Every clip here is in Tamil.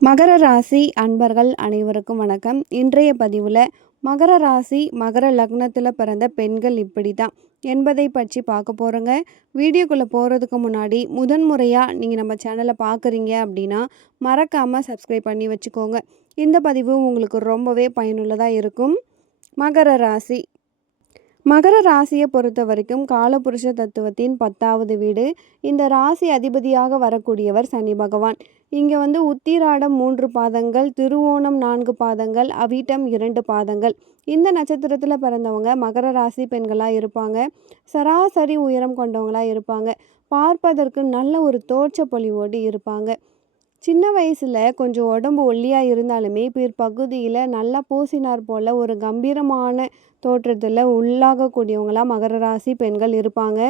மகர ராசி அன்பர்கள் அனைவருக்கும் வணக்கம். இன்றைய பதிவில் மகர ராசி மகர லக்னத்தில் பிறந்த பெண்கள் இப்படி தான் என்பதை பற்றி பார்க்க போகிறோங்க வீடியோக்குள்ளே போகிறதுக்கு முன்னாடி முதன்முறையாக நீங்கள் நம்ம சேனலை பார்க்குறீங்க அப்படின்னா மறக்காமல் சப்ஸ்கிரைப் பண்ணி வச்சுக்கோங்க. இந்த பதிவு உங்களுக்கு ரொம்பவே பயனுள்ளதாக இருக்கும். மகர ராசி மகர ராசியை பொறுத்த வரைக்கும் காலபுருஷ தத்துவத்தின் பத்தாவது வீடு. இந்த ராசி அதிபதியாக வரக்கூடியவர் சனி பகவான். இங்கே வந்து உத்திராடம் மூன்று பாதங்கள் திருவோணம் நான்கு பாதங்கள் அவிட்டம் இரண்டு பாதங்கள். இந்த நட்சத்திரத்தில் பிறந்தவங்க மகர ராசி பெண்களாக இருப்பாங்க. சராசரி உயரம் கொண்டவங்களாக இருப்பாங்க. பார்ப்பதற்கு நல்ல ஒரு தோற்ற பொலிவோடு இருப்பாங்க. சின்ன வயசில் கொஞ்சம் உடம்பு ஒல்லியாக இருந்தாலுமே பிற்பகுதியில் நல்லா பூசினார் போல் ஒரு கம்பீரமான தோற்றத்தில் உள்ளாகக்கூடியவங்களாக மகர ராசி பெண்கள் இருப்பாங்க.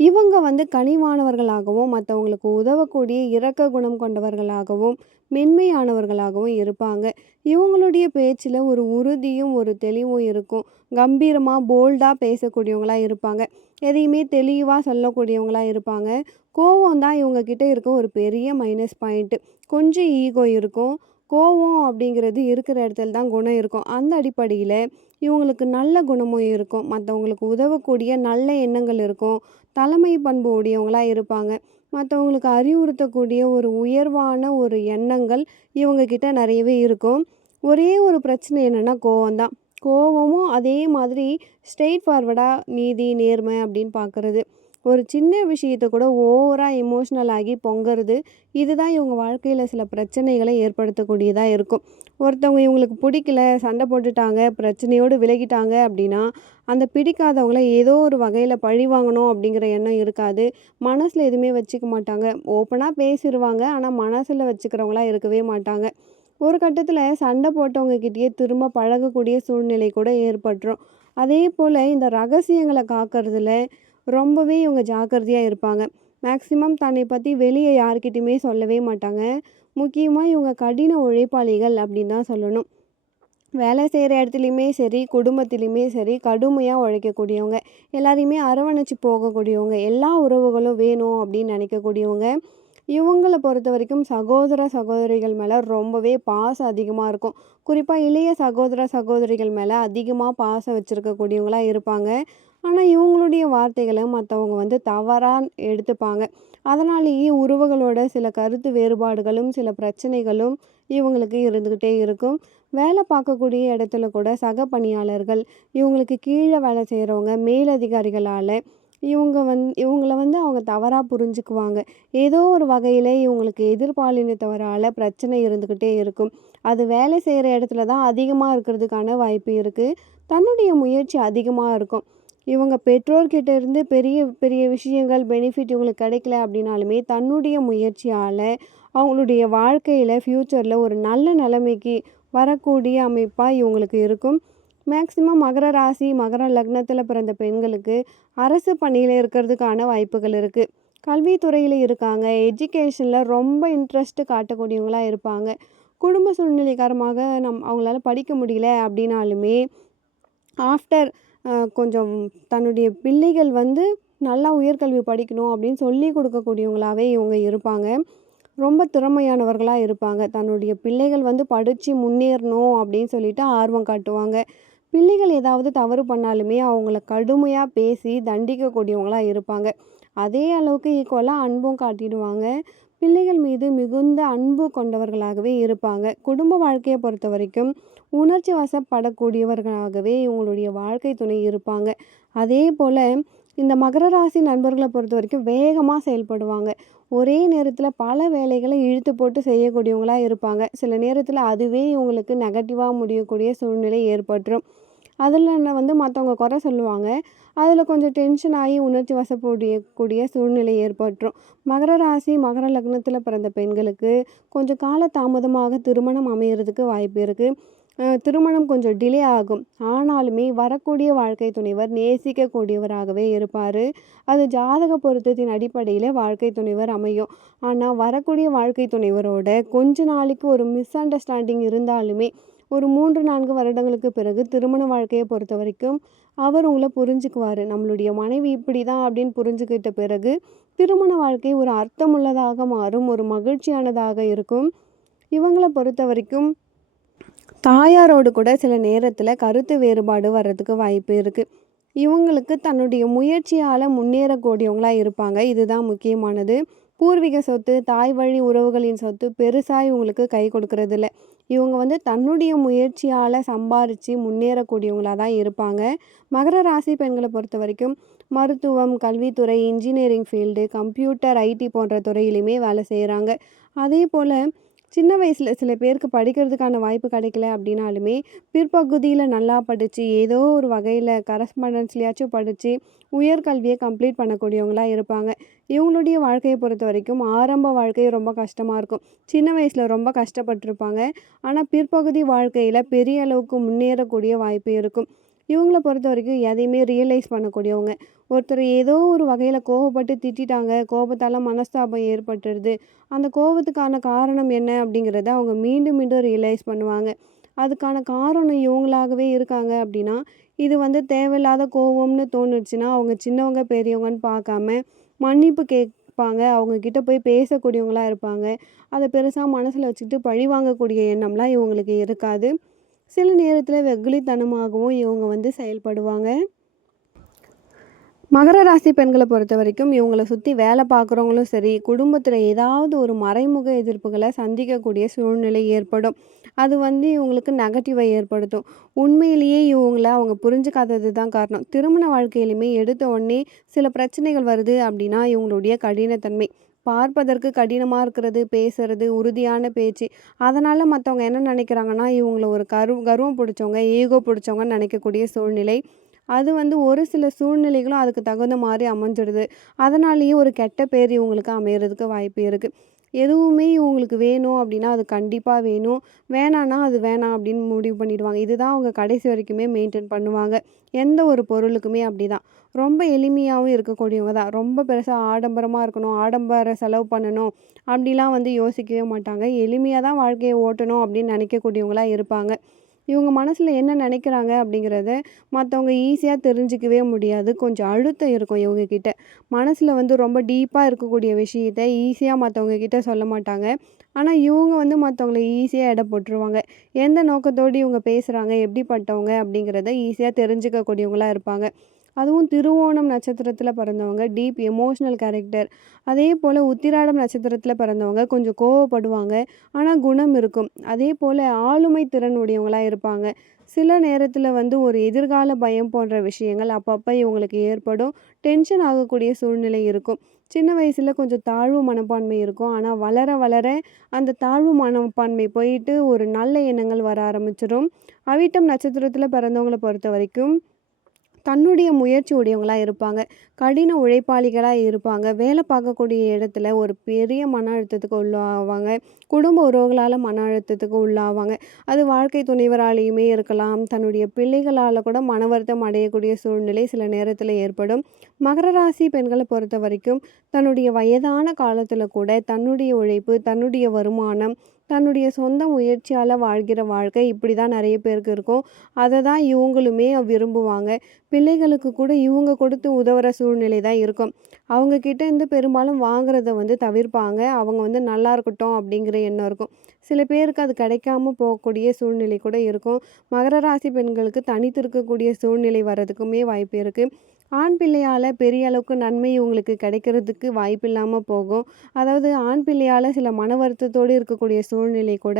இவங்க வந்து கனிவானவர்களாகவும் மற்றவங்களுக்கு உதவக்கூடிய இரக்க குணம் கொண்டவர்களாகவும் மென்மையானவர்களாகவும் இருப்பாங்க. இவங்களுடைய பேச்சில் ஒரு உறுதியும் ஒரு தெளிவும் இருக்கும். கம்பீரமாக போல்டாக பேசக்கூடியவங்களாக இருப்பாங்க. எதையுமே தெளிவாக சொல்லக்கூடியவங்களாக இருப்பாங்க. கோவம் தான் இவங்கக்கிட்ட இருக்க ஒரு பெரிய மைனஸ் பாயிண்ட்டு கொஞ்சம் ஈகோ இருக்கும். கோவம் அப்படிங்கிறது இருக்கிற இடத்துல தான் குணம் இருக்கும். அந்த அடிப்படையில் இவங்களுக்கு நல்ல குணமும் இருக்கும். மற்றவங்களுக்கு உதவக்கூடிய நல்ல எண்ணங்கள் இருக்கும். தலைமை பண்பு உடையவங்களாக இருப்பாங்க. மற்றவங்களுக்கு அறிவுறுத்தக்கூடிய ஒரு உயர்வான ஒரு எண்ணங்கள் இவங்கக்கிட்ட நிறையவே இருக்கும். ஒரே ஒரு பிரச்சனை என்னென்னா கோவம்தான் கோவமும் அதே மாதிரி ஸ்ட்ரெயிட் ஃபார்வர்டாக நீதி நேர்மை அப்படின்னு பார்க்குறது. ஒரு சின்ன விஷயத்தை கூட ஓவராக எமோஷ்னல் ஆகி பொங்குறது இதுதான் இவங்க வாழ்க்கையில் சில பிரச்சனைகளை ஏற்படுத்தக்கூடியதாக இருக்கும். ஒருத்தவங்க இவங்களுக்கு பிடிக்கல சண்டை போட்டுட்டாங்க பிரச்சனையோடு விலகிட்டாங்க அப்படின்னா அந்த பிடிக்காதவங்கள ஏதோ ஒரு வகையில் பழி வாங்கணும் அப்படிங்கிற எண்ணம் இருக்காது. மனசில் எதுவுமே வச்சுக்க மாட்டாங்க. ஓப்பனாக பேசிடுவாங்க ஆனால் மனசில் வச்சுக்கிறவங்களாம் இருக்கவே மாட்டாங்க. ஒரு கட்டத்தில் சண்டை போட்டவங்க திரும்ப பழகக்கூடிய சூழ்நிலை கூட ஏற்பட்டுரும். அதே போல் இந்த ரகசியங்களை காக்கிறதுல ரொம்பவே இவங்க ஜாக்கிரதையாக இருப்பாங்க. மேக்ஸிமம் தன்னை பற்றி வெளியே யார்கிட்டையுமே சொல்லவே மாட்டாங்க. முக்கியமாக இவங்க கடின உழைப்பாளிகள் அப்படின்னு தான் சொல்லணும். வேலை செய்கிற இடத்துலையுமே சரி குடும்பத்திலையுமே சரி கடுமையாக உழைக்கக்கூடியவங்க எல்லாரையுமே அரவணைச்சு போகக்கூடியவங்க எல்லா உறவுகளும் வேணும் அப்படின்னு நினைக்கக்கூடியவங்க இவங்களை பொறுத்த வரைக்கும் சகோதர சகோதரிகள் மேலே ரொம்பவே பாசம் அதிகமாக இருக்கும். குறிப்பாக இளைய சகோதர சகோதரிகள் மேலே அதிகமாக பாசம் வச்சுருக்கக்கூடியவங்களாக இருப்பாங்க. ஆனால் இவங்களுடைய வார்த்தைகளை மற்றவங்க வந்து தவறாக எடுத்துப்பாங்க. அதனாலேயே உறவுகளோட சில கருத்து வேறுபாடுகளும் சில பிரச்சனைகளும் இவங்களுக்கு இருந்துக்கிட்டே இருக்கும். வேலை பார்க்கக்கூடிய இடத்துல கூட சக பணியாளர்கள் இவங்களுக்கு கீழே வேலை செய்கிறவங்க மேலதிகாரிகளால் இவங்க வந் இவங்கள வந்து அவங்க தவறாக புரிஞ்சுக்குவாங்க. ஏதோ ஒரு வகையில் இவங்களுக்கு எதிர்பாலினத்தவரால் பிரச்சனை இருந்துக்கிட்டே இருக்கும். அது வேலை செய்கிற இடத்துல தான் அதிகமாக இருக்கிறதுக்கான வாய்ப்பு இருக்குது தன்னுடைய முயற்சி அதிகமாக இருக்கும். இவங்க பெற்றோர்கிட்ட இருந்து பெரிய பெரிய விஷயங்கள் பெனிஃபிட் இவங்களுக்கு கிடைக்கல அப்படின்னாலுமே தன்னுடைய முயற்சியால் அவங்களுடைய வாழ்க்கையில் ஃப்யூச்சரில் ஒரு நல்ல நிலைமைக்கு வரக்கூடிய அமைப்பாக இவங்களுக்கு இருக்கும். மேக்சிமம் மகர ராசி மகர லக்னத்தில் பிறந்த பெண்களுக்கு அரசு பணியில் இருக்கிறதுக்கான வாய்ப்புகள் இருக்குது கல்வித்துறையில் இருக்காங்க. எஜுகேஷனில் ரொம்ப இன்ட்ரெஸ்ட்டு காட்டக்கூடியவங்களாக இருப்பாங்க. குடும்ப சூழ்நிலை நம் அவங்களால படிக்க முடியல அப்படின்னாலுமே ஆஃப்டர் கொஞ்சம் தன்னுடைய பிள்ளைகள் வந்து நல்லா உயர்கல்வி படிக்கணும் அப்படின்னு சொல்லி கொடுக்கக்கூடியவங்களாகவே இவங்க இருப்பாங்க. ரொம்ப திறமையானவர்களாக இருப்பாங்க. தன்னுடைய பிள்ளைகள் வந்து படித்து முன்னேறணும் அப்படின்னு சொல்லிட்டு ஆர்வம் காட்டுவாங்க. பிள்ளைகள் ஏதாவது தவறு பண்ணாலுமே அவங்கள கடுமையாக பேசி தண்டிக்கக்கூடியவங்களாக இருப்பாங்க. அதே அளவுக்கு ஈக்குவலாக அன்பும் காட்டிடுவாங்க. பிள்ளைகள் மீது மிகுந்த அன்பு கொண்டவர்களாகவே இருப்பாங்க. குடும்ப வாழ்க்கையை பொறுத்த வரைக்கும் உணர்ச்சி வசப்படக்கூடியவர்களாகவே இவங்களுடைய வாழ்க்கை துணை இருப்பாங்க. அதே போல் இந்த மகர ராசி நண்பர்களை பொறுத்த வரைக்கும் வேகமாக செயல்படுவாங்க. ஒரே நேரத்தில் பல வேலைகளை இழுத்து போட்டு செய்யக்கூடியவங்களாக இருப்பாங்க. சில நேரத்தில் அதுவே இவங்களுக்கு நெகட்டிவாக முடியக்கூடிய சூழ்நிலை ஏற்பட்டுரும். அதில் வந்து மற்றவங்க குறை சொல்லுவாங்க. அதில் கொஞ்சம் டென்ஷன் ஆகி உணர்ச்சி வசப்படிய கூடிய சூழ்நிலை ஏற்பட்டுரும். மகர ராசி மகர லக்னத்தில் பிறந்த பெண்களுக்கு கொஞ்சம் கால தாமதமாக திருமணம் அமையிறதுக்கு வாய்ப்பு இருக்குது திருமணம் கொஞ்சம் டிலே ஆகும். ஆனாலுமே வரக்கூடிய வாழ்க்கை துணைவர் நேசிக்கக்கூடியவராகவே இருப்பார். அது ஜாதக பொருத்தத்தின் அடிப்படையில் வாழ்க்கை துணைவர் அமையும். ஆனால் வரக்கூடிய வாழ்க்கை துணைவரோட கொஞ்ச நாளைக்கு ஒரு மிஸ் அண்டர்ஸ்டாண்டிங் இருந்தாலுமே ஒரு மூன்று நான்கு வருடங்களுக்கு பிறகு திருமண வாழ்க்கையை பொறுத்த வரைக்கும் அவர் உங்களை புரிஞ்சுக்குவார். நம்மளுடைய மனைவி இப்படி தான் அப்படின்னு புரிஞ்சுக்கிட்ட பிறகு திருமண வாழ்க்கை ஒரு அர்த்தமுள்ளதாக மாறும் ஒரு மகிழ்ச்சியானதாக இருக்கும். இவங்களை பொறுத்த வரைக்கும் தாயாரோடு கூட சில நேரத்தில் கருத்து வேறுபாடு வர்றதுக்கு வாய்ப்பு இருக்குது இவங்களுக்கு தன்னுடைய முயற்சியால் முன்னேறக்கூடியவங்களாக இருப்பாங்க. இதுதான் முக்கியமானது. பூர்வீக சொத்து தாய் வழி உறவுகளின் சொத்து பெருசாக இவங்களுக்கு கை கொடுக்கறதில்ல. இவங்க வந்து தன்னுடைய முயற்சியால் சம்பாரித்து முன்னேறக்கூடியவங்களாக தான் இருப்பாங்க. மகர ராசி பெண்களை பொறுத்த வரைக்கும் மருத்துவம் கல்வித்துறை இன்ஜினியரிங் ஃபீல்டு கம்ப்யூட்டர் ஐடி போன்ற துறையிலையுமே வேலை செய்கிறாங்க அதே போல் சின்ன வயசில் சில பேருக்கு படிக்கிறதுக்கான வாய்ப்பு கிடைக்கல அப்படின்னாலுமே பிற்பகுதியில் நல்லா படித்து ஏதோ ஒரு வகையில் கரஸ்பாண்டன்ஸ்லையாச்சும் படித்து உயர்கல்வியை கம்ப்ளீட் பண்ணக்கூடியவங்களாக இருப்பாங்க. இவங்களுடைய வாழ்க்கையை பொறுத்த வரைக்கும் ஆரம்ப வாழ்க்கை ரொம்ப கஷ்டமாக இருக்கும். சின்ன வயசில் ரொம்ப கஷ்டப்பட்டிருப்பாங்க. ஆனால் பிற்பகுதி வாழ்க்கையில் பெரிய அளவுக்கு முன்னேறக்கூடிய வாய்ப்பு இருக்கும். இவங்கள பொறுத்த வரைக்கும் எதையுமே ரியலைஸ் பண்ணக்கூடியவங்க. ஒருத்தர் ஏதோ ஒரு வகையில் கோவப்பட்டு திட்டிட்டாங்க கோபத்தால் மனஸ்தாபம் ஏற்பட்டுடுது அந்த கோபத்துக்கான காரணம் என்ன அப்படிங்கிறத அவங்க மீண்டும் மீண்டும் ரியலைஸ் பண்ணுவாங்க. அதுக்கான காரணம் இவங்களாகவே இருக்காங்க அப்படின்னா இது வந்து தேவையில்லாத கோவம்னு தோணுச்சுன்னா அவங்க சின்னவங்க பெரியவங்கன்னு பார்க்காம மன்னிப்பு கேட்பாங்க. அவங்கக்கிட்ட போய் பேசக்கூடியவங்களாக இருப்பாங்க. அதை பெருசாக மனசில் வச்சுக்கிட்டு பழி வாங்கக்கூடிய எண்ணம்லாம் இவங்களுக்கு இருக்காது. சில நேரத்தில் வெகுளித்தனமாகவும் இவங்க வந்து செயல்படுவாங்க. மகர ராசி பெண்களை பொறுத்த வரைக்கும் இவங்களை சுற்றி வேலை பார்க்குறவங்களும் சரி குடும்பத்தில் ஏதாவது ஒரு மறைமுக எதிர்ப்புகளை சந்திக்கக்கூடிய சூழ்நிலை ஏற்படும். அது வந்து இவங்களுக்கு நெகட்டிவை ஏற்படுத்தும். உண்மையிலேயே இவங்கள அவங்க புரிஞ்சுக்காதது தான் காரணம். திருமண வாழ்க்கையிலுமே எடுத்த உடனே சில பிரச்சனைகள் வருது அப்படின்னா இவங்களுடைய கடினத்தன்மை. பார்ப்பதற்கு கடினமாக இருக்கிறது பேசுறது உறுதியான பேச்சு. அதனால் மற்றவங்க என்ன நினைக்கிறாங்கன்னா இவங்கள ஒரு கரு கர்வம் பிடிச்சவங்க ஈகோ பிடிச்சவங்கன்னு நினைக்கக்கூடிய சூழ்நிலை. அது வந்து ஒரு சில சூழ்நிலைகளும் அதுக்கு தகுந்த மாதிரி அமைஞ்சிடுது. அதனாலேயே ஒரு கெட்ட பேர் இவங்களுக்கு அமையிறதுக்கு வாய்ப்பு இருக்குது எதுவுமே இவங்களுக்கு வேணும் அப்படின்னா அது கண்டிப்பாக வேணும். வேணான்னா அது வேணாம் அப்படின்னு முடிவு பண்ணிடுவாங்க. இதுதான் அவங்க கடைசி வரைக்குமே மெயின்டைன் பண்ணுவாங்க. எந்த ஒரு பொருளுக்குமே அப்படி தான் ரொம்ப எளிமையாகவும் இருக்கக்கூடியவங்க தான். ரொம்ப பெருசாக ஆடம்பரமாக இருக்கணும் ஆடம்பர செலவு பண்ணணும் அப்படிலாம் வந்து யோசிக்கவே மாட்டாங்க. எளிமையாக தான் வாழ்க்கையை ஓட்டணும் அப்படின்னு நினைக்கக்கூடியவங்களாக இருப்பாங்க. இவங்க மனசில் என்ன நினைக்கிறாங்க அப்படிங்கிறத மற்றவங்க ஈஸியாக தெரிஞ்சிக்கவே முடியாது. கொஞ்சம் அழுத்தம் இருக்கும் இவங்கக்கிட்ட மனசில் வந்து ரொம்ப டீப்பாக இருக்கக்கூடிய விஷயத்த ஈஸியாக மற்றவங்க கிட்ட சொல்ல மாட்டாங்க. ஆனால் இவங்க வந்து மற்றவங்கள ஈஸியாக எடை போட்டுருவாங்க. எந்த நோக்கத்தோடு இவங்க பேசுகிறாங்க எப்படிப்பட்டவங்க அப்படிங்கிறத ஈஸியாக தெரிஞ்சுக்கக்கூடியவங்களாக இருப்பாங்க. அதுவும் திருவோணம் நட்சத்திரத்தில் பிறந்தவங்க டீப் எமோஷ்னல் கேரக்டர் அதே போல் உத்திராடம் நட்சத்திரத்தில் பிறந்தவங்க கொஞ்சம் கோவப்படுவாங்க ஆனால் குணம் இருக்கும். அதே போல் ஆளுமை திறன் உடையவங்களாக இருப்பாங்க. சில நேரத்தில் வந்து ஒரு எதிர்கால பயம் போன்ற விஷயங்கள் அப்பப்போ இவங்களுக்கு ஏற்படும். டென்ஷன் ஆகக்கூடிய சூழ்நிலை இருக்கும். சின்ன வயசில் கொஞ்சம் தாழ்வு மனப்பான்மை இருக்கும். ஆனால் வளர வளர அந்த தாழ்வு மனப்பான்மை போயிட்டு ஒரு நல்ல எண்ணங்கள் வர ஆரம்பிச்சிடும் அவிட்டம் நட்சத்திரத்தில் பிறந்தவங்களை பொறுத்த வரைக்கும் தன்னுடைய முயற்சி உடையவங்களாக இருப்பாங்க. கடின உழைப்பாளிகளாக இருப்பாங்க. வேலை பார்க்கக்கூடிய இடத்துல ஒரு பெரிய மன அழுத்தத்துக்கு உள்ளாவாங்க. குடும்ப உறவுகளால் மன அழுத்தத்துக்கு உள்ளாவாங்க. அது வாழ்க்கை துணைவராலேயுமே இருக்கலாம். தன்னுடைய பிள்ளைகளால் கூட மன வருத்தம் அடையக்கூடிய சூழ்நிலை சில நேரத்தில் ஏற்படும். மகர ராசி பெண்களை பொறுத்த வரைக்கும் தன்னுடைய வயதான காலத்தில் கூட தன்னுடைய உழைப்பு தன்னுடைய வருமானம் தன்னுடைய சொந்த முயற்சியால் வாழ்கிற வாழ்க்கை இப்படி தான் நிறைய பேருக்கு இருக்கும். அதை தான் இவங்களுமே விரும்புவாங்க. பிள்ளைகளுக்கு கூட இவங்க கொடுத்து உதவுற சூழ்நிலை தான் இருக்கும். அவங்கக்கிட்ட இருந்து பெரும்பாலும் வாங்குறத வந்து தவிர்ப்பாங்க. அவங்க வந்து நல்லா இருக்கட்டும் அப்படிங்கிற எண்ணம் இருக்கும். சில பேருக்கு அது கிடைக்காம போகக்கூடிய சூழ்நிலை கூட இருக்கும். மகர ராசி பெண்களுக்கு தனித்திருக்கக்கூடிய சூழ்நிலை வர்றதுக்குமே வாய்ப்பு இருக்குது ஆண் பிள்ளையால் பெரிய அளவுக்கு நன்மை இவங்களுக்கு கிடைக்கிறதுக்கு வாய்ப்பு இல்லாமல் போகும். அதாவது ஆண் பிள்ளையால் சில மன வருத்தத்தோடு இருக்கக்கூடிய சூழ்நிலை கூட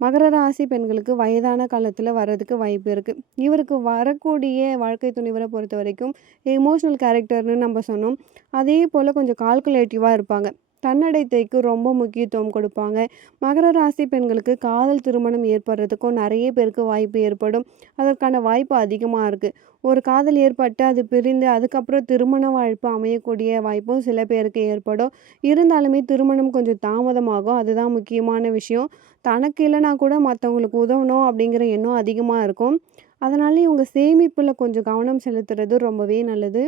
மகர ராசி பெண்களுக்கு வயதான காலத்தில் வர்றதுக்கு வாய்ப்பு இருக்குது இவருக்கு வரக்கூடிய வாழ்க்கை துணிவரை பொறுத்த வரைக்கும் எமோஷ்னல் கேரக்டர்னு நம்ம சொன்னோம். அதே போல் கொஞ்சம் கால்குலேட்டிவாக இருப்பாங்க. தன்னடத்தைக்கு ரொம்ப முக்கியத்துவம் கொடுப்பாங்க. மகர ராசி பெண்களுக்கு காதல் திருமணம் ஏற்படுறதுக்கும் நிறைய பேருக்கு வாய்ப்பு ஏற்படும். அதற்கான வாய்ப்பு அதிகமாக இருக்குது ஒரு காதல் ஏற்பட்டு அது பிரிந்து அதுக்கப்புறம் திருமண வாய்ப்பு அமையக்கூடிய வாய்ப்பும் சில பேருக்கு ஏற்படும். இருந்தாலுமே திருமணம் கொஞ்சம் தாமதமாகும். அதுதான் முக்கியமான விஷயம். தனக்கு இல்லைனா கூட மற்றவங்களுக்கு உதவணும் அப்படிங்கிற எண்ணம் அதிகமாக இருக்கும். அதனால இவங்க சேமிப்பில் கொஞ்சம் கவனம் செலுத்துறது ரொம்பவே நல்லது.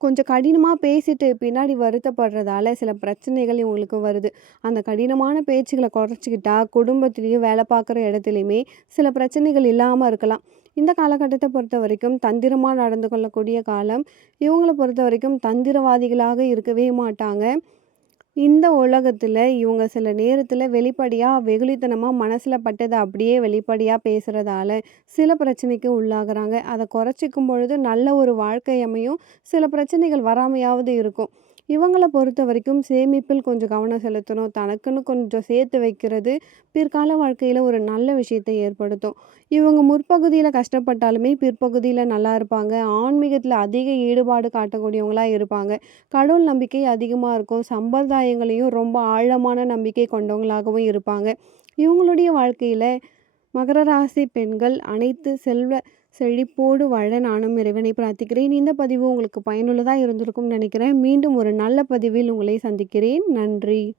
கொஞ்சம் கடினமாக பேசிட்டு பின்னாடி வருத்தப்படுறதால சில பிரச்சனைகள் இவங்களுக்கு வருது. அந்த கடினமான பேச்சுகளை குறைச்சிக்கிட்டா குடும்பத்துலேயும் வேலை பார்க்குற இடத்துலையுமே சில பிரச்சனைகள் இல்லாமல் இருக்கலாம். இந்த காலகட்டத்தை பொறுத்த வரைக்கும் தந்திரமாக நடந்து கொள்ளக்கூடிய காலம் இவங்களை பொறுத்த வரைக்கும் தந்திரவாதிகளாக இருக்கவே மாட்டாங்க. இந்த உலகத்தில் இவங்க சில நேரத்தில் வெளிப்படையாக வெகுளித்தனமாக மனசில் பட்டதை அப்படியே வெளிப்படையாக பேசுகிறதால சில பிரச்சனைக்கு உள்ளாகிறாங்க அதை குறைச்சிக்கும் பொழுது நல்ல ஒரு வாழ்க்கை அமையும். சில பிரச்சனைகள் வராமையாவது இருக்கும். இவங்களை பொறுத்த வரைக்கும் சேமிப்பில் கொஞ்சம் கவனம் செலுத்தணும். தனக்குன்னு கொஞ்சம் சேர்த்து வைக்கிறது, பிற்கால வாழ்க்கையில் ஒரு நல்ல விஷயத்த ஏற்படுத்தும். இவங்க முற்பகுதியில் கஷ்டப்பட்டாலுமே, பிற்பகுதியில் நல்லா இருப்பாங்க. ஆன்மீகத்தில் அதிக ஈடுபாடு காட்டக்கூடியவங்களாக இருப்பாங்க. கடவுள் நம்பிக்கை அதிகமாக இருக்கும். சம்பிரதாயங்களையும் ரொம்ப ஆழமான நம்பிக்கை கொண்டவங்களாகவும் இருப்பாங்க. இவங்களுடைய வாழ்க்கையில் மகர ராசி பெண்கள் அனைத்து செல்வ செழிப்போடு வாழ நானும் இறைவனை பிரார்த்திக்கிறேன். இந்த பதிவு உங்களுக்கு பயனுள்ளதாக இருந்திருக்கும்னு நினைக்கிறேன். மீண்டும் ஒரு நல்ல பதிவில் உங்களை சந்திக்கிறேன். நன்றி.